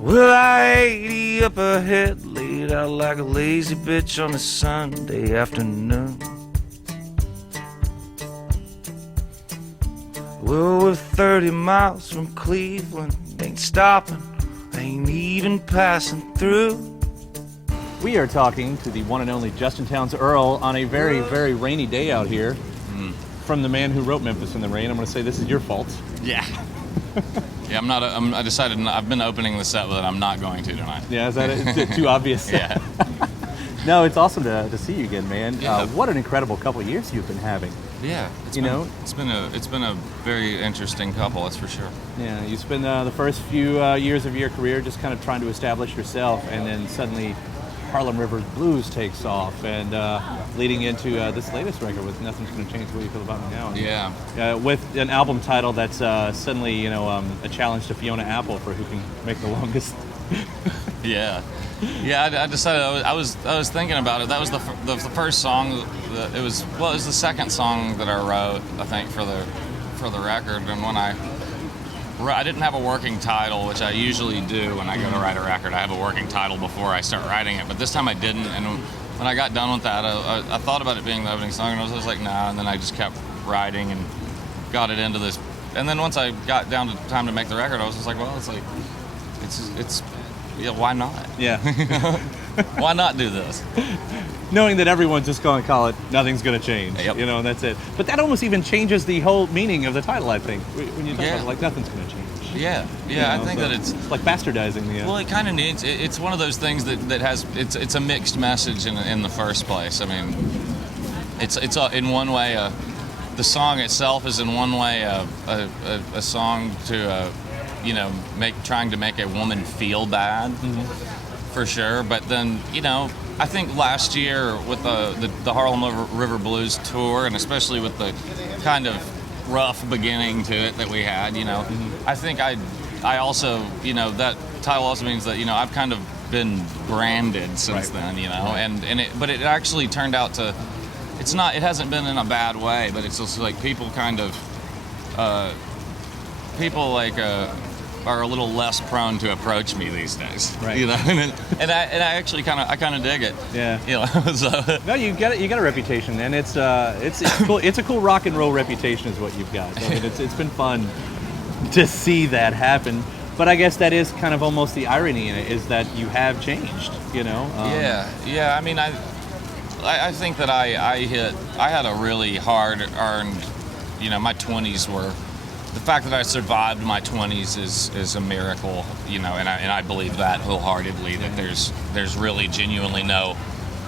Well, I 80 up ahead, laid out like a lazy bitch on a Sunday afternoon. Well, we're 30 miles from Cleveland, ain't stopping, ain't even passing through. We are talking to the one and only Justin Townes Earle on a very, very rainy day out here. From the man who wrote Memphis in the Rain. I'm going to say this is your fault. Yeah. Yeah, I decided I've been opening the set with it. I'm not going to tonight. Yeah, is that too obvious? Yeah. No, it's awesome to see you again, man. Yeah. What an incredible couple of years you've been having. Yeah. It's been a very interesting couple, that's for sure. Yeah, you spent the first few years of your career just kind of trying to establish yourself, and then suddenly Harlem River Blues takes off, and leading into this latest record with Nothing's Gonna Change the Way You Feel About Me Now. Yeah. With an album title that's suddenly, a challenge to Fiona Apple for who can make the longest. Yeah. Yeah, I decided I was thinking about it. That was the first song. It was the second song that I wrote, I think, for the record. And when I didn't have a working title, which I usually do when I go to write a record. I have a working title before I start writing it, but this time I didn't. And when I got done with that, I thought about it being the opening song, and I was like, nah. And then I just kept writing and got it into this. And then once I got down to time to make the record, I was just like, well, it's yeah, why not? Yeah. Why not do this? Knowing that everyone's just going to call it Nothing's Gonna Change. Yep. And that's it. But that almost even changes the whole meaning of the title, I think. When you talk about it, like, Nothing's Gonna Change. Yeah. I think that it's like bastardizing the. Well, it kind of needs. It's one of those things that has. It's a mixed message in the first place. I mean, it's in one way. The song itself is in one way a song to trying to make a woman feel bad, for sure. But then I think last year with the Harlem River Blues tour, and especially with the kind of rough beginning to it that we had, I think I also, that title also means that, I've kind of been branded since then, but it actually turned out to, it hasn't been in a bad way, but it's just like people kind of, are a little less prone to approach me these days, right? And I actually kind of dig it. Yeah. So. No, you got a reputation, and it's cool. It's a cool rock and roll reputation, is what you've got. I mean, it's been fun to see that happen. But I guess that is kind of almost the irony in it, is that you have changed. Yeah. I mean, I think that I had a really hard earned. My 20s were. The fact that I survived my 20s is a miracle, and I believe that wholeheartedly. That there's really genuinely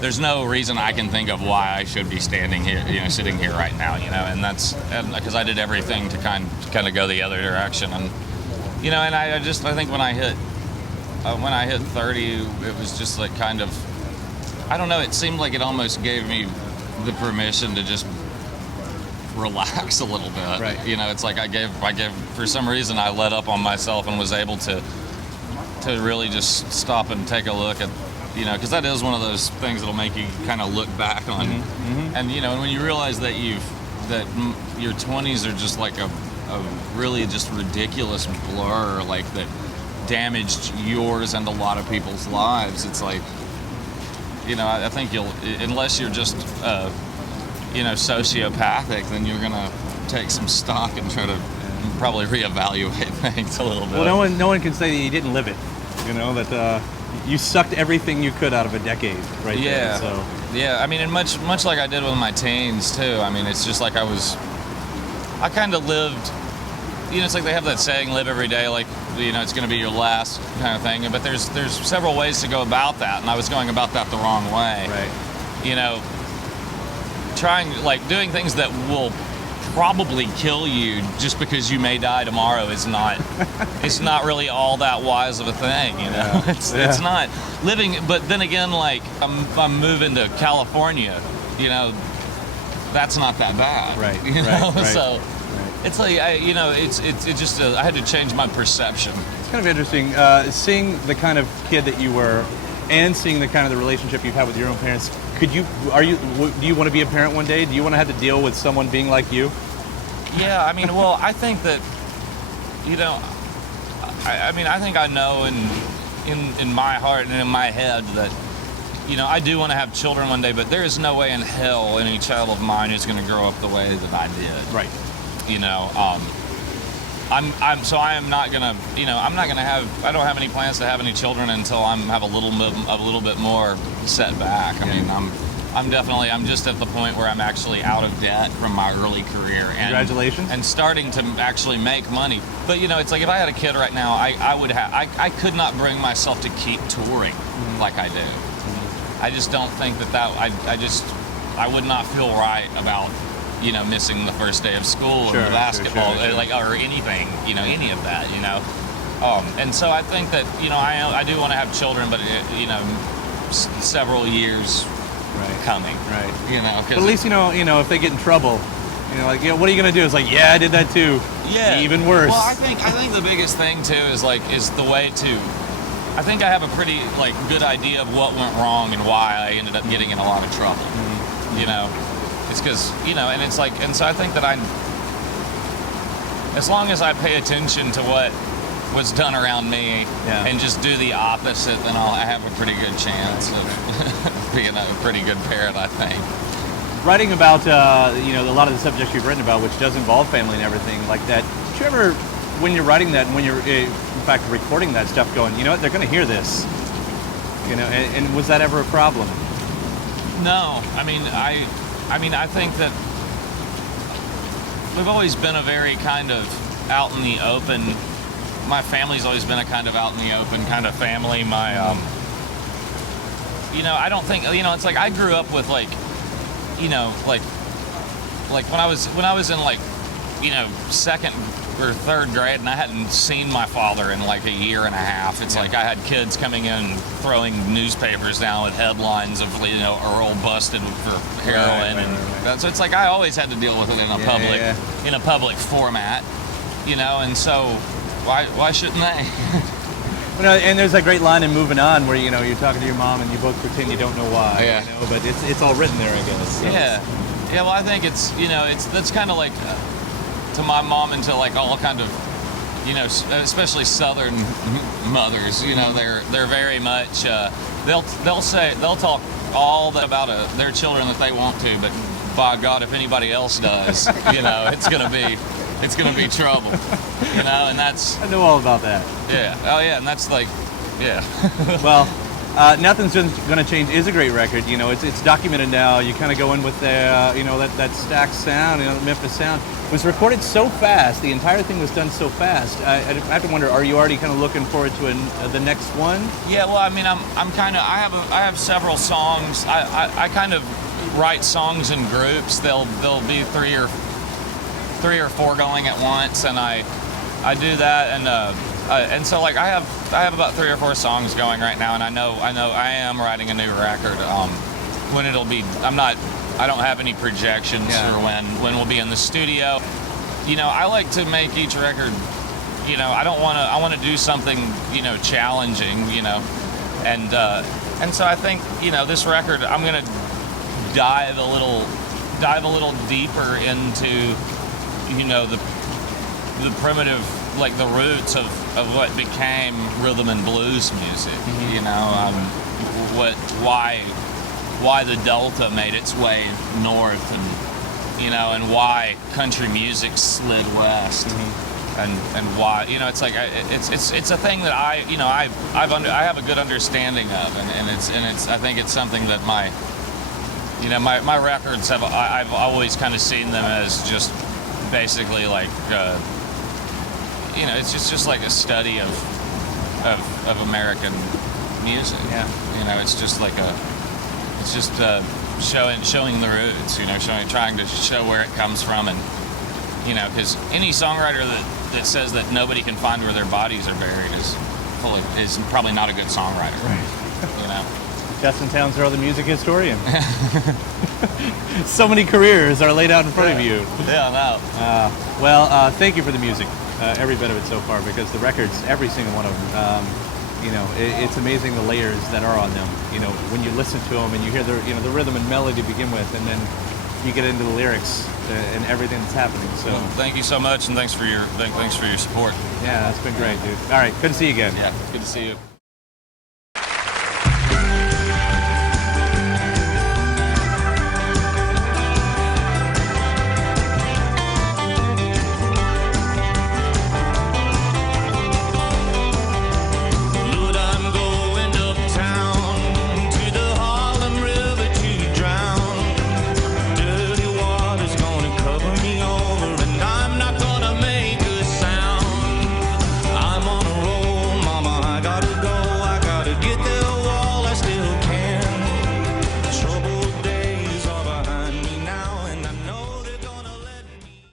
there's no reason I can think of why I should be standing here, sitting here right now, and that's because I did everything to kind of go the other direction, and and I think when I hit 30, it was just like kind of, I don't know, it seemed like it almost gave me the permission to just relax a little bit. Right. It's like I gave for some reason I let up on myself and was able to really just stop and take a look at, because that is one of those things that'll make you kind of look back on. And and when you realize that your 20s are just like a really just ridiculous blur, like that damaged yours and a lot of people's lives, it's like, I think unless you're just sociopathic, then you're gonna take some stock and try to probably reevaluate things a little bit. Well, no one can say that you didn't live it. That you sucked everything you could out of a decade, right? Yeah. There, so. Yeah. I mean, and much like I did with my teens too. I mean, it's just like I kind of lived. It's like they have that saying, "Live every day like it's going to be your last," kind of thing. But there's several ways to go about that, and I was going about that the wrong way. Right. Doing things that will probably kill you just because you may die tomorrow is not it's not really all that wise of a thing, Yeah. It's not living. But then again, like I'm moving to California, that's not that bad, Right. Right. So it's like it's just I had to change my perception. It's kind of interesting seeing the kind of kid that you were, and seeing the kind of the relationship you've had with your own parents. Do you want to be a parent one day? Do you want to have to deal with someone being like you? Yeah, I mean, well, I think that, I think I know, and in my heart and in my head that, you know, I do want to have children one day, but there is no way in hell any child of mine is going to grow up the way that I did. Right. You know, I am not gonna, you know, I'm not gonna have. I don't have any plans to have any children until have a little bit more set back. I mean, I'm just at the point where I'm actually out of debt from my early career. And, Congratulations. And starting to actually make money. But you know, it's like if I had a kid right now, I could not bring myself to keep touring like I do. I just don't think I would not feel right about, you know, missing the first day of school or basketball, like, or anything, you know, any of that, you know. And so I think that, you know, I do want to have children, but you know, several years coming, right? You know, but at least you know if they get in trouble, you know, like, you know, what are you gonna do? It's like, yeah, I did that too. Yeah. Even worse. Well, I think the biggest thing too is the way to. I think I have a pretty good idea of what went wrong and why I ended up getting in a lot of trouble. Mm-hmm. You know. It's because, you know, and so I think that as long as I pay attention to what was done around me and just do the opposite, then I have a pretty good chance of being a pretty good parent, I think. Writing about, you know, a lot of the subjects you've written about, which does involve family and everything like that, did you ever, when you're writing that and when you're, in fact, recording that stuff, going, you know what, they're going to hear this, you know, and was that ever a problem? No, I mean, I think that we've always been a very kind of out in the open. My family's always been a kind of out in the open kind of family. You know, I don't think, you know, it's like I grew up with you know, like when I was in you know, second or third grade and I hadn't seen my father in a year and a half. It's like I had kids coming in throwing newspapers down with headlines of, you know, Earl busted for heroin, and so it's like I always had to deal with it in a public format, you know, and so why shouldn't they? You know, and there's that great line in Moving On where, you know, you're talking to your mom and you both pretend you don't know why. Yeah. You know, but it's all written there, I guess. So. Yeah. Well, I think it's, you know, that's kind of like. To my mom and to all kind of, you know, especially Southern mothers, you know, they're very much they'll talk all about their children that they want to, but by God, if anybody else does, you know, it's gonna be trouble, you know, and that's. I know all about that. Yeah. Oh yeah, and that's Well. Nothing's Gonna Change is a great record. You know, it's documented now. You kind of go in with the, you know, that Stax sound, you know, the Memphis sound. It was recorded so fast. The entire thing was done so fast. I have to wonder, are you already kind of looking forward to the next one? Yeah. Well, I mean, I'm kind of. I have several songs. I kind of write songs in groups. There'll be three or four going at once, and I do that, and so I have about 3 or 4 songs going right now, and I know I am writing a new record. When it'll be, I don't have any projections for when we'll be in the studio. You know, I like to make each record. You know, I want to do something, you know, challenging. You know, and so I think, you know, this record I'm gonna dive a little deeper into, you know, the primitive, the roots of what became rhythm and blues music. Mm-hmm. You know, why the Delta made its way north, and, you know, and why country music slid west. Mm-hmm. and why, you know, it's like it's a thing that I have a good understanding of, and it's I think it's something that my records have. I've always kind of seen them as just basically you know, it's just like a study of American music. Yeah. You know, it's just showing the roots. You know, trying to show where it comes from, and, you know, because any songwriter that says that nobody can find where their bodies are buried is probably not a good songwriter. Right. You know. Justin Townes Earle, the music historian. So many careers are laid out in front of you. Yeah, no. Well, thank you for the music, every bit of it so far, because the records, every single one of them, you know, it's amazing the layers that are on them. You know, when you listen to them and you hear the rhythm and melody to begin with, and then you get into the lyrics and everything that's happening. So well, thank you so much, and thanks for your support. Yeah, it's been great, dude. All right, good to see you again. Yeah, good to see you.